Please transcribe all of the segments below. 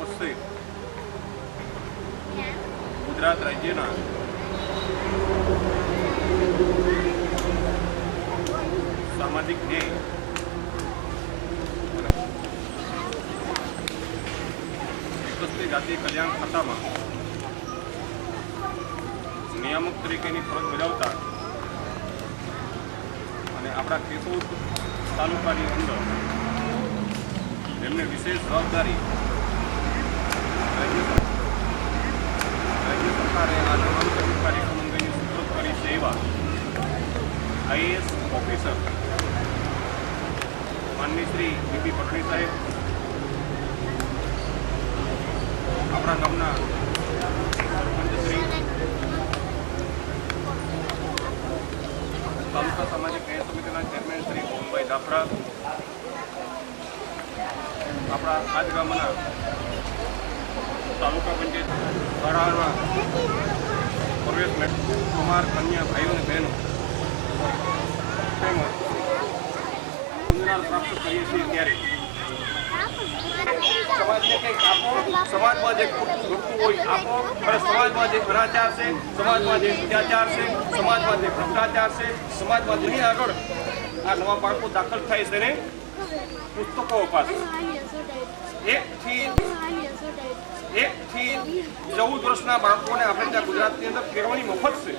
વર્ષે ગુજરાત રાજ્યના સામાજિક ન્યાય અને જાતીય કલ્યાણ ખાતામાં નિયામક તરીકેની ફરજ બજાવતા અને આપણા કેશોદ તાલુકાની અંદર એમને વિશેષ જવાબદારી રાજ્ય સરકારે આ તમામ કાર્યક્રમ અંગેની સુપ્રત કરી છે એવા આઈએએસ ઓફિસર માનની શ્રી બીપી પટણી સાહેબ, આપણા ગામના સરપંચ શ્રી, તાલુકા સામાજિક ન્યાય સમિતિના ચેરમેન શ્રી મોહનભાઈ દાફરા, આપણા આજ ગામના તાલુકા પંચાયત દ્વારા પ્રવેશ કુમાર કન્યા ભાઈઓ અને બહેનો તેમજ પુરસ્કાર પ્રાપ્ત કરીએ છીએ ત્યારે સમાજને કંઈક આપો, સમાજમાં જે ઘટતું હોય આપો, અને સમાજમાં જે ભ્રષ્ટાચાર છે, સમાજમાં જે અત્યાચાર છે, સમાજમાં જે ભ્રષ્ટાચાર છે, સમાજમાં જેની આગળ આ નવા બાળકો દાખલ થાય છે ને પુસ્તકો અપાશે. 1 થી 14 વર્ષના બાળકોને આપણે ત્યાં ગુજરાતની અંદર કેળવણી મફત છે.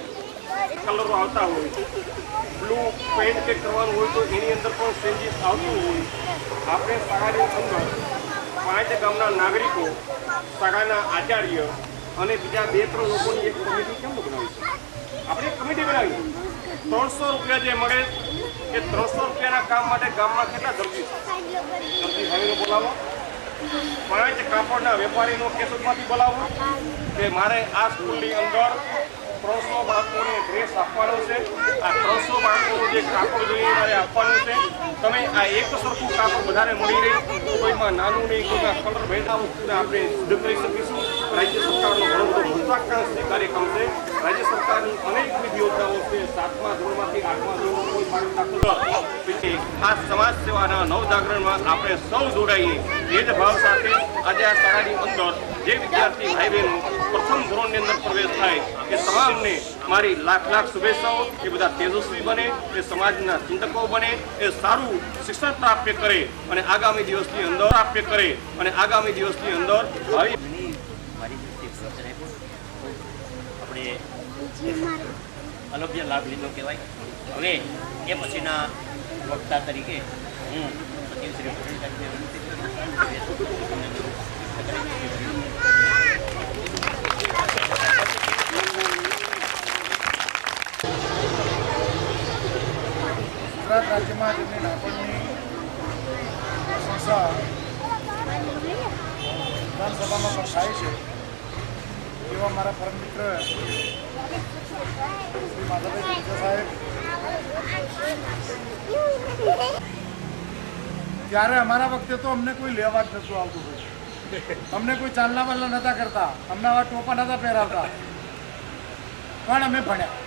કલરો આવતા હોય, બ્લુ પેઇન્ટ કે કરવાનું હોય તો એની અંદર પણ ચેન્જીસ આવતું હોય. આપણે શાળાની અંદર 5 ગામના નાગરિકો, શાળાના આચાર્ય અને બીજા 2-3 લોકોની એક કમિટી કેમ બનાવી છે? આપણે એક કમિટી બનાવી 300 રૂપિયા જે મળે એ 300 રૂપિયાના કામ માટે ગામમાં કેટલા દર્દી ભાઈનો બોલાવો, 5 કાપડના વેપારીનો કેશોદમાંથી બોલાવો કે મારે આ સ્કૂલની અંદર 300 બાળકોને ડ્રેસ આપવાનો છે. આ 300 બાળકોનું જે કાપડ જોઈએ મારે આપવાનું છે. તમે આ એક સરખું કાપડ બધાને મળી રહે, કોઈમાં નાનું નહીં, કોઈમાં કલર ભેદા વસ્તુને આપણે સિદ્ધ કરી શકીશું. રાજ્ય સરકારનો ઘણો બધો મહત્વાકાંક્ષી કાર્યક્રમ છે. રાજ્ય સરકારની અનેકવિધ યોજનાઓ છે. 7મા ધોરણમાંથી 8મા ધોરણમાં કોઈ બાળક દાખલ આ સમાજ સેવાના નવજાગરણમાં આપણે સૌ જોડાઈએ એ જ ભાવ સાથે આજે આ શાળાની અંદર જે વિદ્યાર્થી ભાઈ બહેનો પ્રથમ ધોરણની અંદર પ્રવેશ થાય એ તમામને મારી લાખ શુભેચ્છાઓ. એ બધા તેજસ્વી બને, એ સમાજના ચિંતકો બને, એ સારું શિક્ષણ પ્રાપ્ત કરે અને આગામી દિવસની અંદર આપણે અલભ્ય લાભ લીધો કહેવાય. હવે એ પછીના વક્તા તરીકે હું સચિવ શ્રી પટેલ સાહેબને વિનંતી કરું. ગુજરાત રાજ્યમાં જેમની નાગપણની પ્રશંસા વિધાનસભામાં પણ થાય છે એવા મારા પરમ મિત્ર શ્રી માધવભાઈ સાહેબ, ત્યારે અમારા વખતે તો અમને કોઈ લેવા જ નતું આવતું, અમને કોઈ ચાલના વાલના નહોતા કરતા, અમને આવા ટોપા નહોતા પહેરાવતા, પણ અમે ભણ્યા.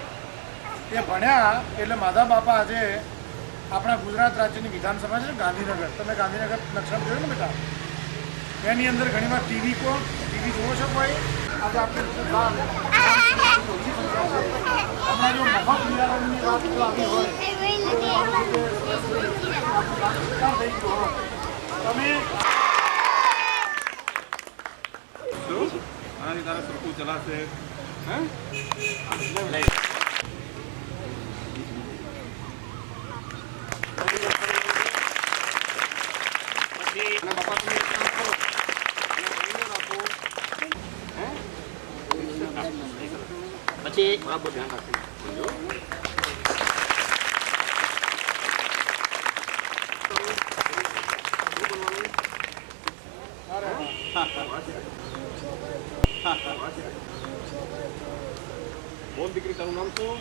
એ ભણ્યા એટલે માધા બાપા આજે આપણા ગુજરાત રાજ્યની વિધાનસભા છે ગાંધીનગર, તમે ગાંધીનગર નકશા જોયો ને બેટા, એની અંદર ઘણીવાર ટીવી જોવો છો કોઈ? આજે આપણે હમણાં જો મફત નિરાકરણની વાત આવી હોય તમે આનાથી તારે સરખું ચલાશે. પછી બરાબર ધ્યાન રાખજો. બોલ દીકરી, તારું નામ શું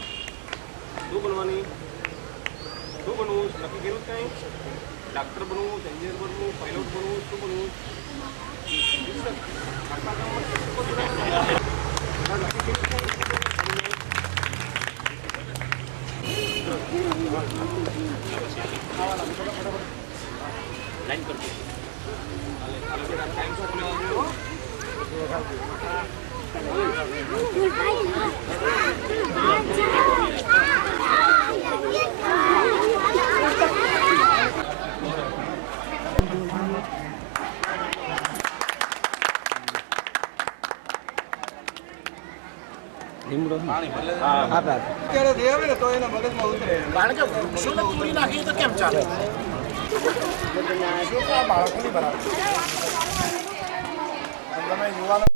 બનવાની? શું બનવું નક્કી કર્યું? કઈ ડૉક્ટર બનવું, એન્જિનિયર બનવું, પાયલોટ બનવું, શું બનવું? લાઈન કરજો. ટાઈમ કારણ કે વૃક્ષોને તોડી નાખીએ તો કેમ ચાલે આ બાળકોની બરાબર તમે યુવાનો